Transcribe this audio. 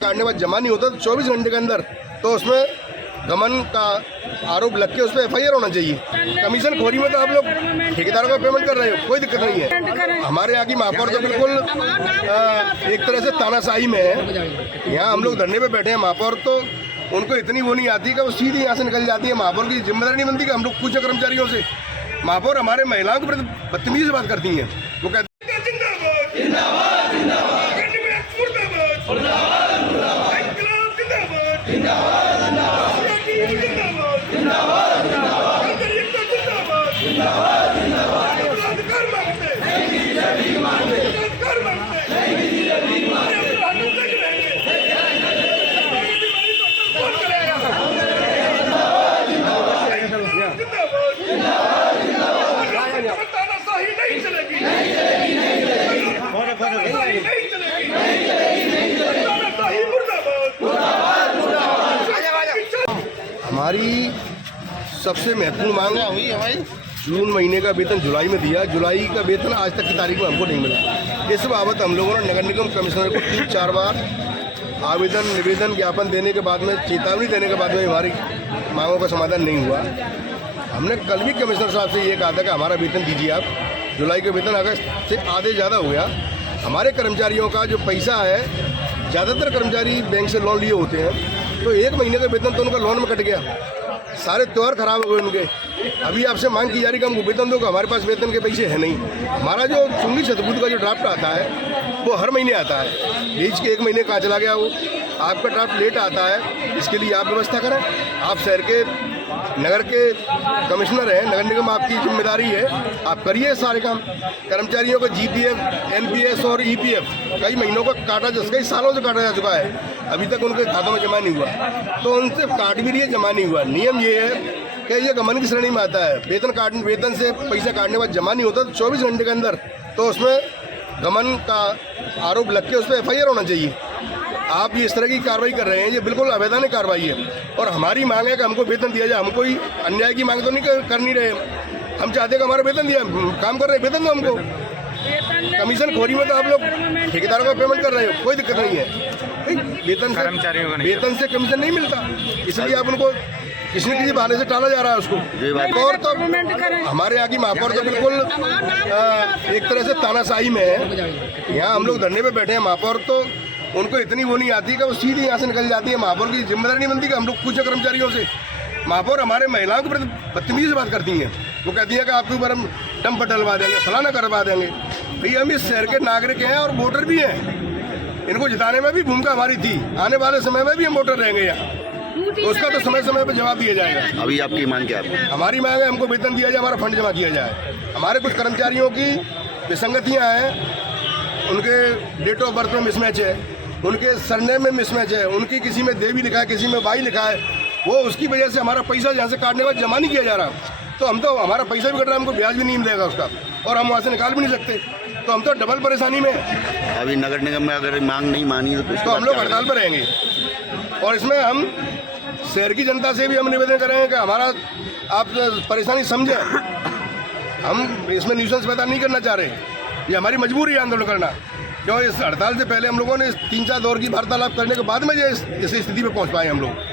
काटने बाद जमा नहीं होता तो 24 घंटे के अंदर तो उसमें गमन का आरोप लग के उस पर FIR होना चाहिए। कमीशन खोरी में तो आप लोग ठेकेदारों का पेमेंट कर रहे हो, कोई दिक्कत नहीं है। हमारे यहाँ की महापौर तो बिल्कुल एक तरह से तानाशाही में है। यहाँ हम लोग धरने पे बैठे हैं, महापौर तो उनको इतनी वो नहीं आती कि वो सीधी यहाँ से निकल जाती है। महापौर की जिम्मेदारी नहीं बनती कि हम लोग पूछे कर्मचारियों से। महापौर हमारे महिलाओं के प्रति बदतमीजी से बात करती हैं। वो कहते हमारी सबसे महत्वपूर्ण मांग हुई हमारी जून महीने का वेतन जुलाई में दिया। जुलाई का वेतन आज तक की तारीख में हमको नहीं मिला। इस बाबत हम लोगों ने नगर निगम कमिश्नर को 3-4 बार आवेदन निवेदन ज्ञापन देने के बाद में, चेतावनी देने के बाद में हमारी मांगों का समाधान नहीं हुआ। हमने कल भी कमिश्नर साहब से ये कहा था कि हमारा वेतन दीजिए आप। जुलाई का वेतन अगस्त से आधे ज़्यादा हो गया। हमारे कर्मचारियों का जो पैसा है, ज़्यादातर कर्मचारी बैंक से लोन लिए होते हैं, तो 1 महीने का वेतन तो उनका लोन में कट गया। सारे त्योहार खराब हो गए उनके। अभी आपसे मांग की जा रही कि हमको वेतन दो, हमारे पास वेतन के पैसे हैं नहीं। हमारा जो चुंगी सतबूत का जो ड्राफ्ट आता है वो हर महीने आता है। बीच के 1 महीने कहाँ चला गया वो। आपका ड्राफ्ट लेट आता है, इसके लिए आप व्यवस्था करें। आप शहर के नगर के कमिश्नर हैं, नगर निगम आपकी जिम्मेदारी है, आप करिए सारे काम। कर्मचारियों को GPF, NPS और EPF कई महीनों का काटा, कई सालों से काटा जा चुका है, अभी तक उनके खातों में जमा नहीं हुआ। तो उनसे काट भी रही है, जमा नहीं हुआ। नियम ये है कि ये गमन की श्रेणी में आता है। वेतन से पैसा काटने के बाद जमा नहीं होता तो 24 घंटे के अंदर तो उसमें गमन का आरोप लग के उस पर FIR होना चाहिए। आप ये इस तरह की कार्रवाई कर रहे हैं, ये बिल्कुल अवैधानिक कार्रवाई है। और हमारी मांग है कि हमको वेतन दिया जाए। हम कोई अन्याय की मांग तो नहीं कर नहीं रहे। हम चाहते हैं कि हमारा वेतन दिया, काम कर रहे हैं, वेतन दो हमको। कमीशन खोरी में तो आप लोग ठेकेदारों का पेमेंट कर रहे हो, कोई दिक्कत नहीं है। वेतन से कमीशन नहीं मिलता, इसलिए आप उनको किसी न किसी बहाने से टाला जा रहा है उसको। और तो हमारे यहाँ की महापौर तो बिल्कुल एक तरह से तानाशाही में है। यहाँ हम लोग धरने पे बैठे हैं, महापौर तो उनको इतनी वो नहीं आती कि वो सीधी यहाँ से निकल जाती है। महापौर की जिम्मेदारी नहीं बनती कि हम लोग पूछे कर्मचारियों से। महापौर हमारे महिलाओं के प्रति बदतमीजी से बात करती हैं। वो कहती हैं कि आपके ऊपर हम डंप डलवा देंगे, फलाना करवा देंगे। भैया हम इस शहर के नागरिक हैं और वोटर भी हैं। इनको जिताने में भी भूमिका हमारी थी, आने वाले समय में भी हम वोटर रहेंगे यहाँ, तो उसका तो समय समय पर जवाब दिया जाएगा। अभी आपकी मांग क्या है? हमारी मांग है हमको वेतन दिया जाए, हमारा फंड जमा किया जाए। हमारे कुछ कर्मचारियों की विसंगतियाँ हैं, उनके डेट ऑफ बर्थ में मिसमैच है, उनके सरनेम में मिसमैच है, उनकी किसी में देवी लिखा है, किसी में बाई लिखा है। वो उसकी वजह से हमारा पैसा यहाँ से काटने के बाद जमा नहीं किया जा रहा। तो हम तो हमारा पैसा भी कट रहा है, हमको ब्याज भी नहीं मिलेगा उसका, और हम वहाँ से निकाल भी नहीं सकते। तो हम तो डबल परेशानी में हैं। अभी नगर निगम में अगर मांग नहीं मानी तो हम लोग हड़ताल पर रहेंगे। और इसमें हम शहर की जनता से भी हम निवेदन करेंगे कि हमारा आप परेशानी समझें। हम इसमें न्यूसेंस पैदा नहीं करना चाह रहे, ये हमारी मजबूरी है आंदोलन करना। क्यों इस हड़ताल से पहले हम लोगों ने 3-4 दौर की वार्तालाप करने के बाद में इस स्थिति पे पहुंच पाए हम लोग।